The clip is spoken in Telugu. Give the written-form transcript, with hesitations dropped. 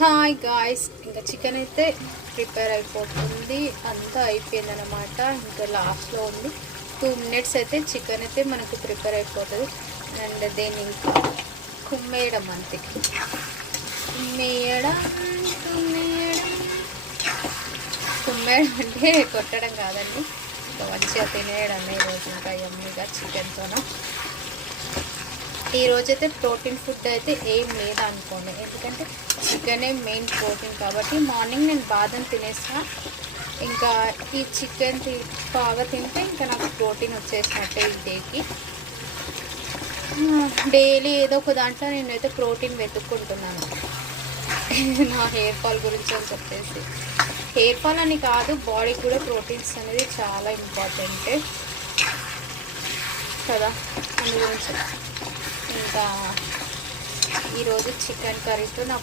హాయ్ గాయ్స్, ఇంకా చికెన్ అయితే ప్రిపేర్ అయిపోతుంది. అంతా అయిపోయిందనమాట. ఇంకా లాస్ట్లో ఉంది 2 minutes అయితే చికెన్ అయితే మనకు ప్రిపేర్ అయిపోతుంది. అండ్ దేన్ని ఇంకా కుమ్మేయడం అంతే. కుమ్మేయడం అంటే కొట్టడం కాదండి, ఇంకా మంచిగా తినేయడం ఈరోజు ఇంకా యమ్మీగా చికెన్తోన. ఈరోజైతే ప్రోటీన్ ఫుడ్ అయితే ఏం లేదనుకోండి, ఎందుకంటే చికెనే మెయిన్ ప్రోటీన్ కాబట్టి. మార్నింగ్ నేను బాదం తినేస్తా, ఇంకా ఈ చికెన్ బాగా తింటే ఇంకా నాకు ప్రోటీన్ వచ్చేసినట్టే ఈ డేకి. డైలీ ఏదో ఒక దాంట్లో నేనైతే ప్రోటీన్ వెతుక్కుంటున్నాను నా హెయిర్ ఫాల్ గురించి అని చెప్పేసి. హెయిర్ ఫాల్ అని కాదు, బాడీకి కూడా ప్రోటీన్స్ అనేది చాలా ఇంపార్టెంట్ కదా, అందు గురించి. ఇంకా ఈరోజు చికెన్ కర్రీతో నా